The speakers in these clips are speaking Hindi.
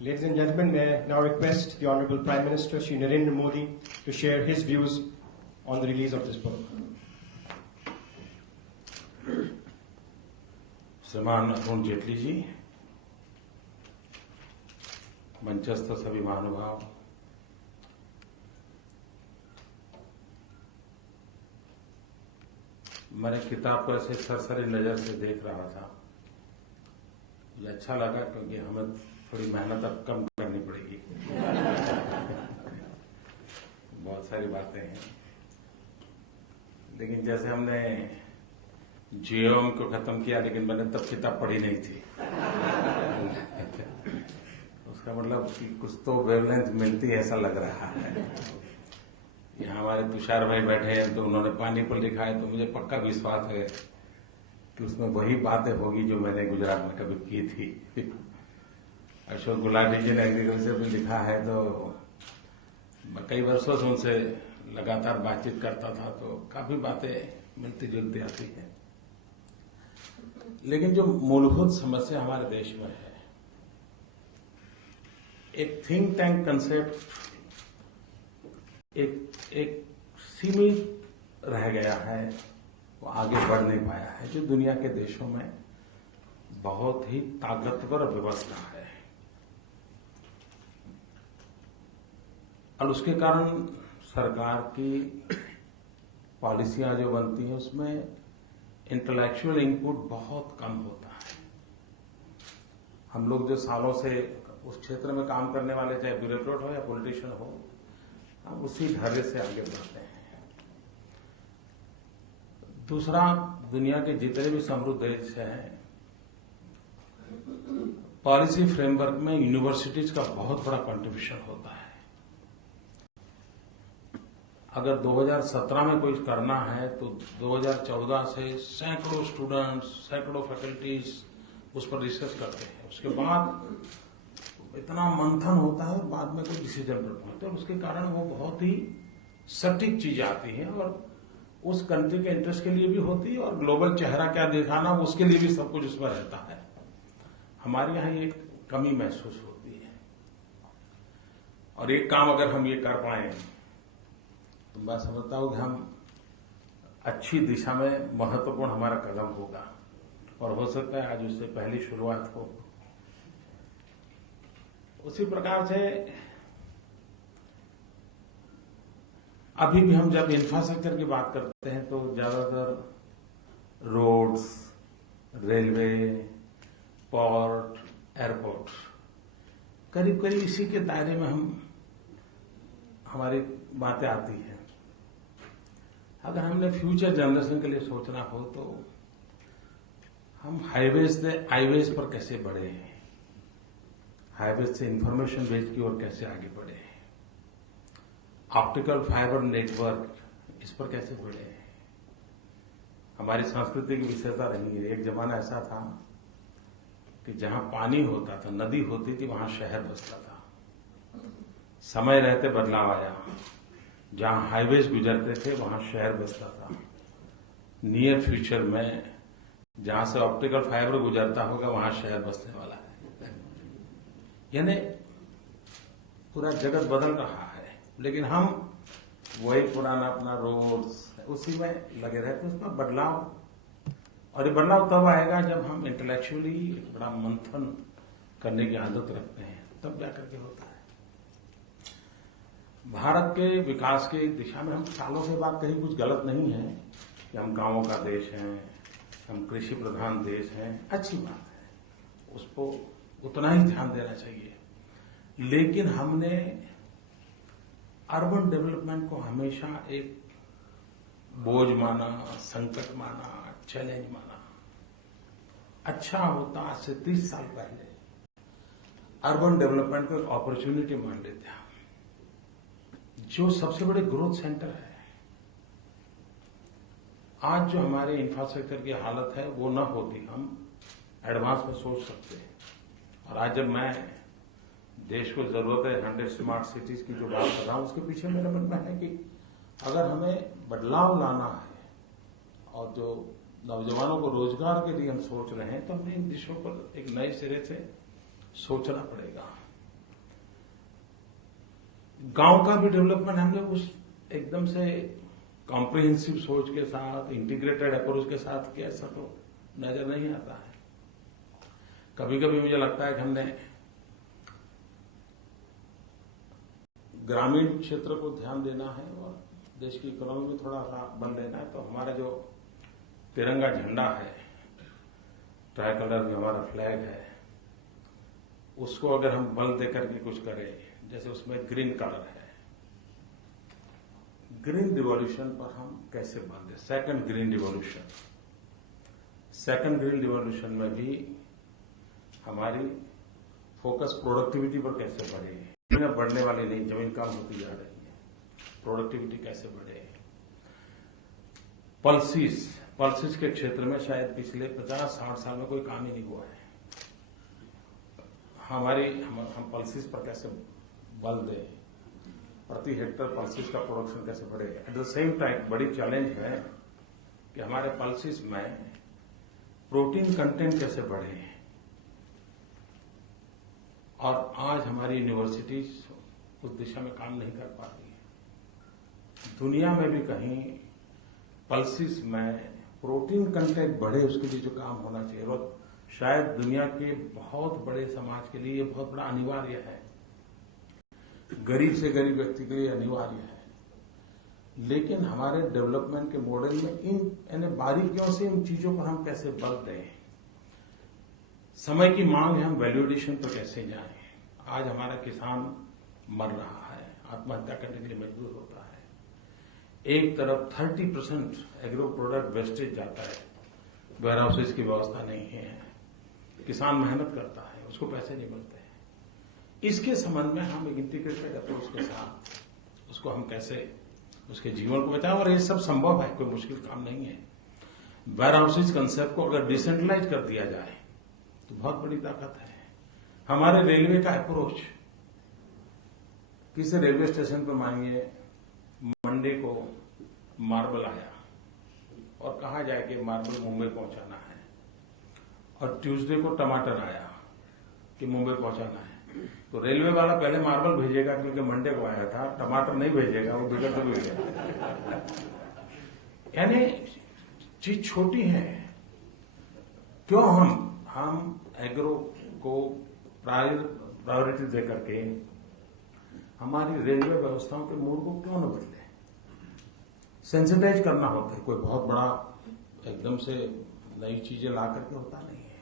Ladies and gentlemen, may I now request the Honorable Prime Minister, Shri Narendra Modi, to share his views on the release of this book. श्रीमान अरुण जेटली जी, मंचस्थ सभी महानुभाव, मैंने किताब को ऐसे सरसरी नजर से देख रहा था। मुझे अच्छा लगा क्योंकि हमें थोड़ी मेहनत अब कम करनी पड़ेगी। बहुत सारी बातें हैं, लेकिन जैसे हमने जीएम को खत्म किया, लेकिन मैंने तब किताब पढ़ी नहीं थी। उसका मतलब कि कुछ तो वेवलेंथ मिलती है ऐसा लग रहा है। यहाँ हमारे तुषार भाई बैठे हैं तो उन्होंने पानी पर लिखा है, तो मुझे पक्का विश्वास है कि उसमें वही बातें होगी जो मैंने गुजरात में कभी की थी। अशोक गुलाटी जी ने एग्रीकल्चर में लिखा है, तो मैं कई वर्षों से उनसे लगातार बातचीत करता था, तो काफी बातें मिलती जुलती आती हैं। लेकिन जो मूलभूत समस्या हमारे देश में है, एक थिंक टैंक कंसेप्ट एक सीमित रह गया है, वो आगे बढ़ नहीं पाया है, जो दुनिया के देशों में बहुत ही ताकतवर व्यवस्था है। और उसके कारण सरकार की पॉलिसियां जो बनती हैं उसमें इंटेलेक्चुअल इनपुट बहुत कम होता है। हम लोग जो सालों से उस क्षेत्र में काम करने वाले, चाहे ब्यूरोक्रेट हो या पॉलिटिशियन हो, हम उसी धैर्य से आगे बढ़ते हैं। दूसरा, दुनिया के जितने भी समृद्ध देश हैं, पॉलिसी फ्रेमवर्क में यूनिवर्सिटीज का बहुत बड़ा कंट्रीब्यूशन होता है। अगर 2017 में कोई करना है तो 2014 से सैकड़ों स्टूडेंट्स, सैकड़ों फैकल्टीज उस पर रिसर्च करते हैं। उसके बाद इतना मंथन होता है और बाद में कोई डिसीजन पर पहुंचते हैं। उसके कारण वो बहुत ही सटीक चीज आती है और उस कंट्री के इंटरेस्ट के लिए भी होती है और ग्लोबल चेहरा क्या दिखाना, उसके लिए भी सब कुछ उसमें रहता है। हमारे यहाँ ये कमी महसूस होती है। और एक काम अगर हम ये कर पाए तो मैं समझता हूं कि हम अच्छी दिशा में महत्वपूर्ण हमारा कदम होगा, और हो सकता है आज उससे पहली शुरुआत हो। उसी प्रकार से अभी भी हम जब इंफ्रास्ट्रक्चर की बात करते हैं तो ज्यादातर रोड्स, रेलवे, पोर्ट, एयरपोर्ट करीब करीब इसी के दायरे में हमारी बातें आती हैं। अगर हमने फ्यूचर जनरेशन के लिए सोचना हो तो हम हाईवेज से हाईवेज पर कैसे बढ़े हैं, हाईवेज से इंफॉर्मेशन बेस की ओर कैसे आगे बढ़े हैं, ऑप्टिकल फाइबर नेटवर्क इस पर कैसे बढ़े हैं। हमारी संस्कृति की विशेषता रही है। एक जमाना ऐसा था कि जहां पानी होता था, नदी होती थी, वहां शहर बसता था। समय रहते बदलाव आया। जहां हाईवेज गुजरते थे वहां शहर बसता था। नियर फ्यूचर में जहां से ऑप्टिकल फाइबर गुजरता होगा वहां शहर बसने वाला है। यानी पूरा जगत बदल रहा है, लेकिन हम वही पुराना अपना रोड्स उसी में लगे रहते हैं। उसमें बदलाव, और ये बदलाव तब आएगा जब हम इंटेलेक्चुअली एक बड़ा मंथन करने की आदत रखते हैं, तब जाकर के होता है। भारत के विकास की दिशा में हम सालों से बात कहीं कुछ गलत नहीं है कि हम गांवों का देश हैं, हम कृषि प्रधान देश हैं, अच्छी बात है, उसको उतना ही ध्यान देना चाहिए। लेकिन हमने अर्बन डेवलपमेंट को हमेशा एक बोझ माना, संकट माना, चैलेंज माना। अच्छा होता आज से 30 साल पहले अर्बन डेवलपमेंट को एक अपॉर्चुनिटी मान लेते हैं। जो सबसे बड़े ग्रोथ सेंटर है, आज जो हमारे इंफ्रास्ट्रक्चर की हालत है वो न होती, हम एडवांस में सोच सकते हैं। और आज जब मैं देश को जरूरत है 100 स्मार्ट सिटीज की जो बात कर रहा हूं, उसके पीछे मेरे मन में है कि अगर हमें बदलाव लाना है और जो नौजवानों को रोजगार के लिए हम सोच रहे हैं, तो हमें इन दिशा पर एक नए सिरे से सोचना पड़ेगा। गांव का भी डेवलपमेंट हमने उस एकदम से कॉम्प्रिहेंसिव सोच के साथ, इंटीग्रेटेड अप्रोच के साथ किया, ऐसा तो नजर नहीं आता है। कभी कभी मुझे लगता है कि हमने ग्रामीण क्षेत्र को ध्यान देना है और देश की इकोनॉमी में थोड़ा सा बल देना है। तो हमारा जो तिरंगा झंडा है, ट्राई कलर में हमारा फ्लैग है, उसको अगर हम बल देकर के कुछ करें, जैसे उसमें ग्रीन कलर है, ग्रीन रिवॉल्यूशन पर हम कैसे बल दें, second green revolution. Second green revolution में भी हमारी फोकस प्रोडक्टिविटी पर कैसे बढ़े, जमीन बढ़ने वाली नहीं, जमीन कम होती जा रही है, प्रोडक्टिविटी कैसे बढ़े। पल्सिस के क्षेत्र में शायद पिछले 50-60 साल में कोई काम ही नहीं हुआ है। हम पल्सिस पर कैसे बल दें, प्रति हेक्टर पल्सिस का प्रोडक्शन कैसे बढ़े। एट द सेम टाइम बड़ी चैलेंज है कि हमारे पल्सिस में प्रोटीन कंटेंट कैसे बढ़े। और आज हमारी यूनिवर्सिटीज उस दिशा में काम नहीं कर पाती है। दुनिया में भी कहीं पल्सिस में प्रोटीन कंटेंट बढ़े, उसके लिए जो काम होना चाहिए, और शायद दुनिया के बहुत बड़े समाज के लिए ये बहुत बड़ा अनिवार्य है, गरीब से गरीब व्यक्ति के लिए अनिवार्य है। लेकिन हमारे डेवलपमेंट के मॉडल में इन बारीकियों से इन चीजों पर हम कैसे बल दें। समय की मांग है, हम वैल्यू एडिशन पर कैसे जाएं। आज हमारा किसान मर रहा है, आत्महत्या करने के लिए मजबूर होता है। एक तरफ 30% एग्रो प्रोडक्ट वेस्टेज जाता है, वेयर हाउसेज की व्यवस्था नहीं है, किसान मेहनत करता है, उसको पैसे नहीं मिलते हैं। इसके संबंध में हम एक इंटीग्रेटेड अप्रोच के साथ उसको हम कैसे उसके जीवन को बचाएं, और ये सब संभव है, कोई मुश्किल काम नहीं है। वेयर हाउसेज कंसेप्ट को अगर डिसेंट्रलाइज कर दिया जाए तो बहुत बड़ी ताकत है। हमारे रेलवे का अप्रोच, किसी रेलवे स्टेशन पर मानिए मंडे को मार्बल आया और कहा जाए कि मार्बल मुंबई पहुंचाना है, और ट्यूसडे को टमाटर आया कि मुंबई पहुंचाना है, तो रेलवे वाला पहले मार्बल भेजेगा क्योंकि मंडे को आया था, टमाटर नहीं भेजेगा, वो बिगड़ तो बिगड़ेगा। यानी चीज छोटी है, क्यों हम एग्रो को प्रायोरिटी देकर के हमारी रेलवे व्यवस्थाओं के मूड को क्यों न बदले। सेंसिटाइज करना होता है, कोई बहुत बड़ा एकदम से नई चीजें ला करके होता नहीं है।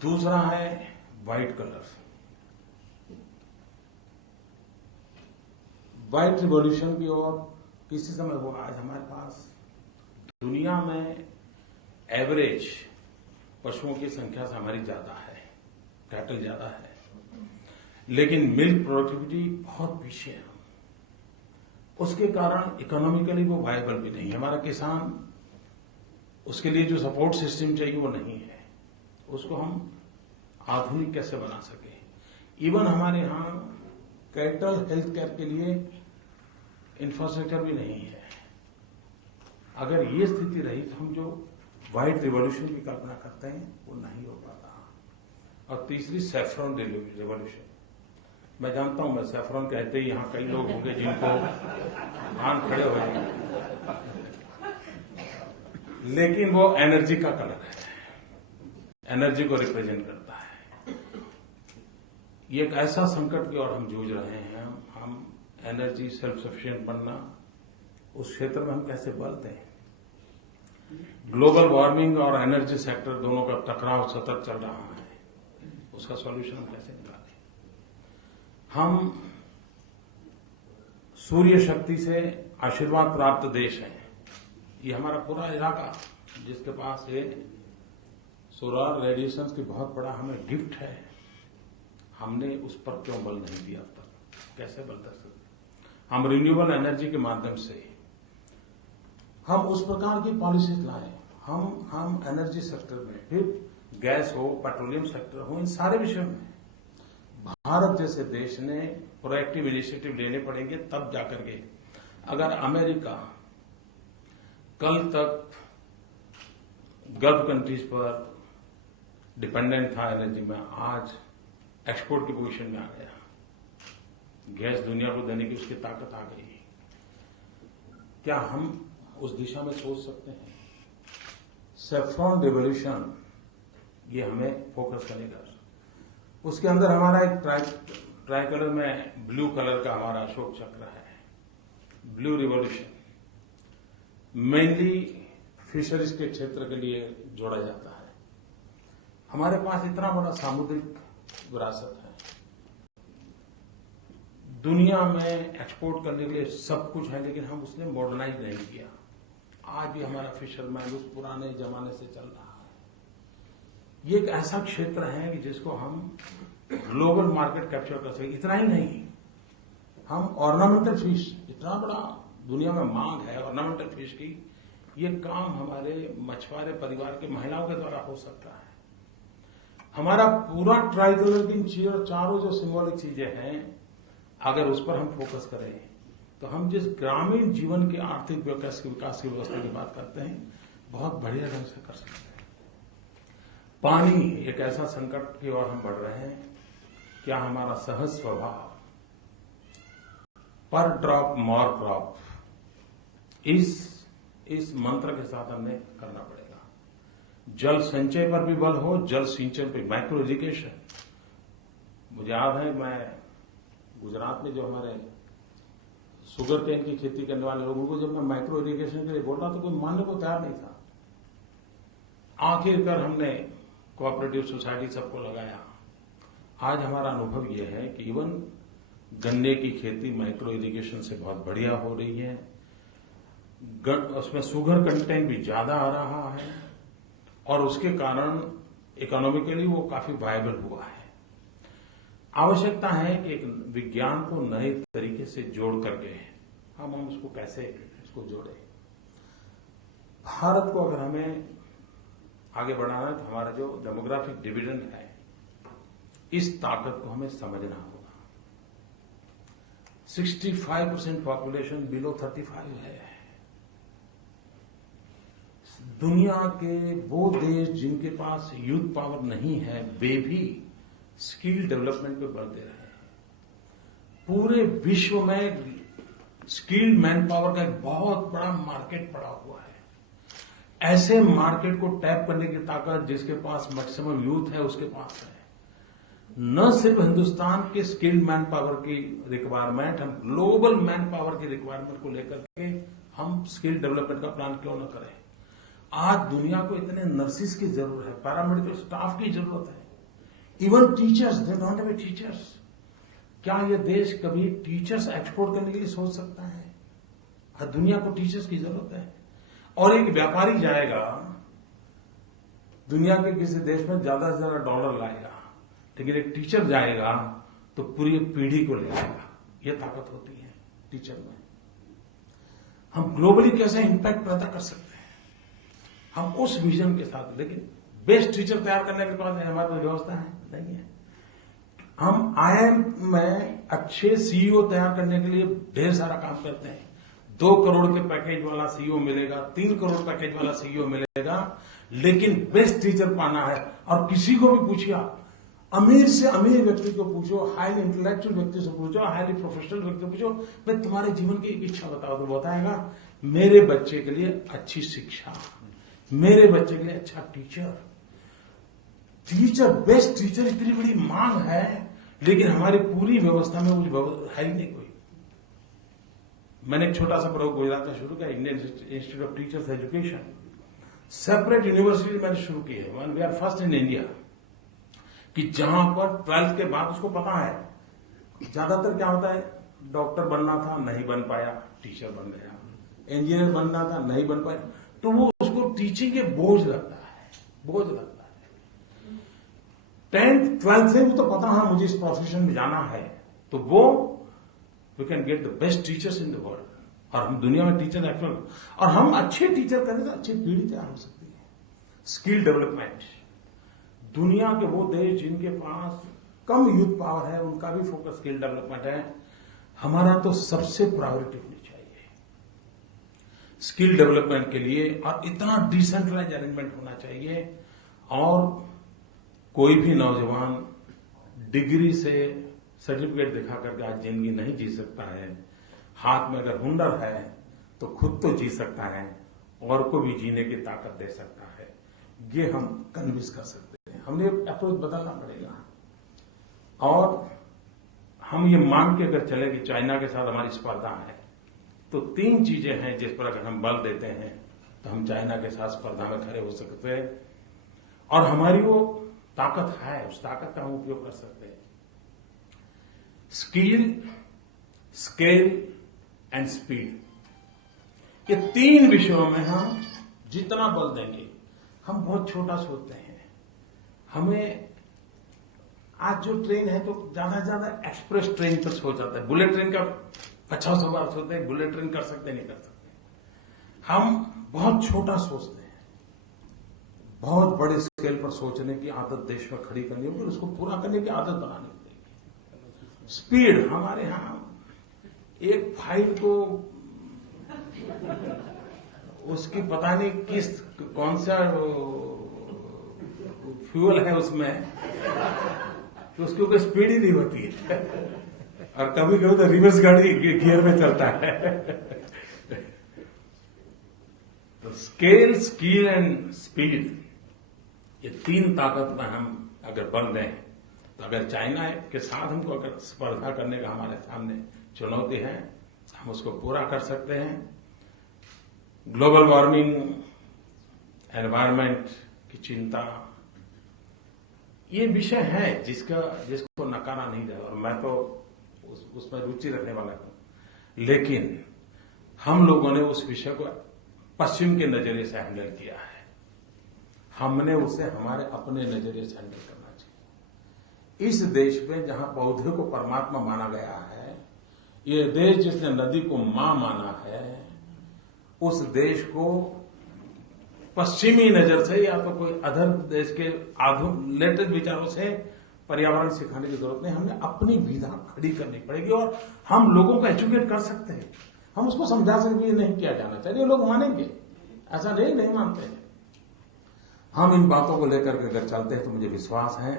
दूसरा है व्हाइट कलर, व्हाइट रिवॉल्यूशन की ओर किसी समय होगा। आज हमारे पास दुनिया में एवरेज पशुओं की संख्या से हमारी ज्यादा है, कैटल ज्यादा है, लेकिन मिल्क प्रोडक्टिविटी बहुत पीछे है। उसके कारण इकोनॉमिकली वो वायबल भी नहीं है। हमारा किसान, उसके लिए जो सपोर्ट सिस्टम चाहिए वो नहीं है। उसको हम आधुनिक कैसे बना सके। इवन हमारे यहां कैटल हेल्थ केयर के लिए इंफ्रास्ट्रक्चर भी नहीं है। अगर ये स्थिति रही तो हम जो व्हाइट रिवॉल्यूशन की कल्पना करते हैं वो नहीं हो पाता। और तीसरी सैफ्रॉन रिवॉल्यूशन। मैं जानता हूं, मैं सैफ्रॉन कहते ही यहां कई लोग होंगे जिनको हाथ खड़े हो जाएंगे, लेकिन वो एनर्जी का कलर है, एनर्जी को रिप्रेजेंट करता है। ये एक ऐसा संकट की ओर हम जूझ रहे हैं। हम एनर्जी सेल्फ सफिशिएंट बनना, उस क्षेत्र में हम कैसे बल दें। ग्लोबल वार्मिंग और एनर्जी सेक्टर दोनों का टकराव सतत चल रहा है, उसका सॉल्यूशन हम कैसे निकालें। हम सूर्य शक्ति से आशीर्वाद प्राप्त देश हैं। ये हमारा पूरा इलाका जिसके पास ये सोलर रेडिएशन की बहुत बड़ा हमें गिफ्ट है, हमने उस पर क्यों बल नहीं दिया अब तक। कैसे बल कर सकते। हम रिन्यूएबल एनर्जी के माध्यम से हम उस प्रकार की पॉलिसीज लाएं। हम एनर्जी सेक्टर में, फिर गैस हो, पेट्रोलियम सेक्टर हो, इन सारे विषयों में भारत जैसे देश ने प्रोएक्टिव इनिशिएटिव लेने पड़ेंगे, तब जाकर के। अगर अमेरिका कल तक गल्फ कंट्रीज पर डिपेंडेंट था एनर्जी में, आज एक्सपोर्ट की पोजीशन में आ गया। गैस दुनिया को देने की उसकी ताकत आ गई। क्या हम उस दिशा में सोच सकते हैं? सैफ्रॉन रिवॉल्यूशन, ये हमें फोकस करेगा। उसके अंदर हमारा एक ट्राई कलर में ब्लू कलर का हमारा अशोक चक्र है। ब्लू रिवॉल्यूशन मेनली फिशरीज के क्षेत्र के लिए जोड़ा जाता है। हमारे पास इतना बड़ा सामुद्रिक विरासत है, दुनिया में एक्सपोर्ट करने के लिए सब कुछ है, लेकिन हम उसने मॉडर्नाइज नहीं किया। आज भी हमारा फिशरमैन उस पुराने जमाने से चल रहा है। ये एक ऐसा क्षेत्र है कि जिसको हम ग्लोबल मार्केट कैप्चर कर सके। इतना ही नहीं, हम ऑर्नामेंटल फिश, इतना बड़ा दुनिया में मांग है ऑर्नामेंटल फिश की, ये काम हमारे मछुआरे परिवार के महिलाओं के द्वारा हो सकता है। हमारा पूरा ट्राइकलर की चारों जो सिंबॉलिक चीजें हैं, अगर उस पर हम फोकस करें तो हम जिस ग्रामीण जीवन के आर्थिक विकास की व्यवस्था की बात करते हैं, बहुत बढ़िया ढंग से कर सकते हैं। पानी एक ऐसा संकट की ओर हम बढ़ रहे हैं। क्या हमारा सहज स्वभाव पर ड्रॉप मोर क्रॉप, इस मंत्र के साथ हमें करना पड़ेगा। जल संचय पर भी बल हो, जल सिंचन पर, माइक्रो इरिगेशन। मुझे याद है, मैं गुजरात में जो हमारे शुगर केन की खेती करने वाले लोगों को जब मैं माइक्रो इरिगेशन के लिए बोल रहा था, कोई मानने को तैयार नहीं था। आखिरकार हमने कोऑपरेटिव सोसाइटी सबको लगाया। आज हमारा अनुभव यह है कि इवन गन्ने की खेती माइक्रो इरिगेशन से बहुत बढ़िया हो रही है। उसमें शुगर कंटेंट भी ज्यादा आ रहा है और उसके कारण इकोनॉमिकली वो काफी वायबल हुआ है। आवश्यकता है कि एक विज्ञान को नए तरीके से जोड़ करके हम उसको कैसे इसको जोड़े। भारत को अगर हमें आगे बढ़ाना है तो हमारा जो डेमोग्राफिक डिविडेंड है, इस ताकत को हमें समझना होगा। 65% पॉपुलेशन बिलो 35 है। दुनिया के वो देश जिनके पास यूथ पावर नहीं है, वे भी स्किल डेवलपमेंट पे बल दे रहे हैं। पूरे विश्व में स्किल्ड मैन पावर का एक बहुत बड़ा मार्केट पड़ा हुआ है। ऐसे मार्केट को टैप करने की ताकत जिसके पास मैक्सिमम यूथ है, उसके पास है। न सिर्फ हिंदुस्तान के स्किल्ड मैन पावर की रिक्वायरमेंट, हम ग्लोबल मैन पावर की रिक्वायरमेंट को लेकर के हम स्किल डेवलपमेंट का प्लान क्यों न करें। आज दुनिया को इतने नर्सिस की जरूरत है, पैरामेडिकल स्टाफ की जरूरत है, even teachers, they don't have teachers. क्या ये देश कभी टीचर्स एक्सपोर्ट करने के लिए सोच सकता है? हर दुनिया को टीचर्स की जरूरत है। और एक व्यापारी जाएगा दुनिया के किसी देश में, ज्यादा से ज्यादा डॉलर लाएगा, लेकिन एक टीचर जाएगा तो पूरी एक पीढ़ी को ले आएगा। ये ताकत होती है टीचर में। हम ग्लोबली कैसे इंपैक्ट पैदा कर सकते हैं, हम उस विजन के साथ। लेकिन बेस्ट टीचर तैयार करने के पास हमारे पास व्यवस्था है नहीं है। हम आईआईएम में अच्छे सीईओ तैयार करने के लिए ढेर सारा काम करते हैं। 2 करोड़ के पैकेज वाला सीईओ मिलेगा, 3 करोड़ पैकेज वाला सीईओ मिलेगा, लेकिन बेस्ट टीचर पाना है। और किसी को भी पूछिए, अमीर से अमीर व्यक्ति को पूछो, हाईली इंटेलेक्चुअल व्यक्ति से पूछो, हाईली प्रोफेशनल व्यक्ति को पूछो, मैं तुम्हारे जीवन की एक इच्छा बताओ, तो बताएगा मेरे बच्चे के लिए अच्छी शिक्षा, मेरे बच्चे के लिए अच्छा टीचर। बेस्ट टीचर इतनी बड़ी मांग है, लेकिन हमारी पूरी व्यवस्था में कुछ है ही नहीं कोई। मैंने एक छोटा सा प्रयोग गुजरात में शुरू किया, Indian institute of teachers education. Separate university मैंने शुरू की है। We are first in India, कि जहां पर 12th के बाद उसको पता है। ज्यादातर क्या होता है, डॉक्टर बनना था नहीं बन पाया, टीचर बन गया, इंजीनियर बनना था नहीं बन पाया, तो वो उसको टीचिंग के बोझ लगता है। 10th 12th से भी तो पता है मुझे इस प्रोफेशन में जाना है, तो वो we can get the best teachers in the world. और हम दुनिया में टीचर एक्सपर्ट, और हम अच्छे टीचर करें तो अच्छी पीढ़ी तैयार हो सकती है। स्किल डेवलपमेंट, दुनिया के वो देश जिनके पास कम यूथ पावर है, उनका भी फोकस स्किल डेवलपमेंट है। हमारा तो सबसे प्रायोरिटी होनी चाहिए स्किल डेवलपमेंट के लिए, और इतना डिसेंट्रलाइज अरेंजमेंट होना चाहिए। और कोई भी नौजवान डिग्री से सर्टिफिकेट दिखा करके आज जिंदगी नहीं जी सकता है। हाथ में अगर हुनर है तो खुद तो जी सकता है और को भी जीने की ताकत दे सकता है। ये हम कन्विंस कर सकते हैं। हमने अप्रोच बदलना पड़ेगा और हम ये मान के अगर चले कि चाइना के साथ हमारी स्पर्धा है तो 3 चीजें हैं जिस पर अगर हम बल देते हैं तो हम चाइना के साथ स्पर्धा में खड़े हो सकते हैं और हमारी वो ताकत है, उस ताकत का हम उपयोग कर सकते हैं। स्किल, स्केल एंड स्पीड, ये 3 विषयों में हम जितना बल देंगे, हम बहुत छोटा सोचते हैं। हमें आज जो ट्रेन है तो ज्यादा से ज्यादा एक्सप्रेस ट्रेन पर सोच जाता है। बुलेट ट्रेन का 50 बार सोचते हैं, बुलेट ट्रेन कर सकते नहीं कर सकते। हम बहुत छोटा सोचते हैं। बहुत बड़े स्केल पर सोचने की आदत देश में खड़ी करनी होगी, उसको पूरा करने की आदत बनानी पड़ेगी। स्पीड, हमारे यहां एक फाइल को उसकी पता नहीं किस कौन सा फ्यूल है उसमें तो उसकी कोई स्पीड ही नहीं होती है और कभी कभी तो रिवर्स गाड़ी गियर में चलता है। तो स्केल, स्किल एंड स्पीड, ये 3 ताकत में हम अगर बल दें तो अगर चाइना के साथ हमको अगर स्पर्धा करने का हमारे सामने चुनौती है, हम उसको पूरा कर सकते हैं। ग्लोबल वार्मिंग, एनवायरनमेंट की चिंता, ये विषय है जिसको नकारा नहीं जाए और मैं तो उसमें रुचि रखने वाला हूं। लेकिन हम लोगों ने उस विषय को पश्चिम के नजरिए से हैंडल किया है। हमने उसे हमारे अपने नजरिए से हैंडल करना चाहिए। इस देश में जहां पौधे को परमात्मा माना गया है, ये देश जिसने नदी को मां माना है, उस देश को पश्चिमी नजर से या तो कोई अदर देश के आधुनिक लेटेस्ट विचारों से पर्यावरण सिखाने की जरूरत नहीं। हमने अपनी विधा खड़ी करनी पड़ेगी और हम लोगों को एजुकेट कर सकते हैं। हम उसको समझा सकते हैं नहीं किया जाना चाहिए, लोग मानेंगे, ऐसा नहीं मानते हैं। हम इन बातों को लेकर के अगर चलते हैं तो मुझे विश्वास है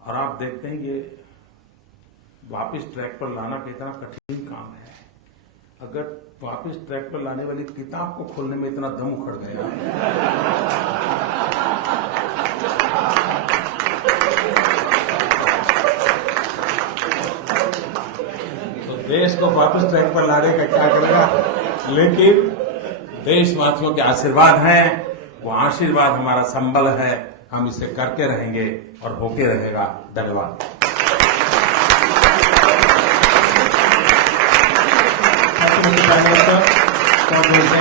और आप देखते हैं ये वापस ट्रैक पर लाना कितना कठिन काम है। अगर वापस ट्रैक पर लाने वाली किताब को खोलने में इतना दम उखड़ गया है तो देश को वापस ट्रैक पर लाने का क्या करेगा। लेकिन देशवासियों के आशीर्वाद हैं, वो आशीर्वाद हमारा संबल है। हम इसे करके रहेंगे और होके रहेगा। धन्यवाद। Thank you, Mr. Prime Minister.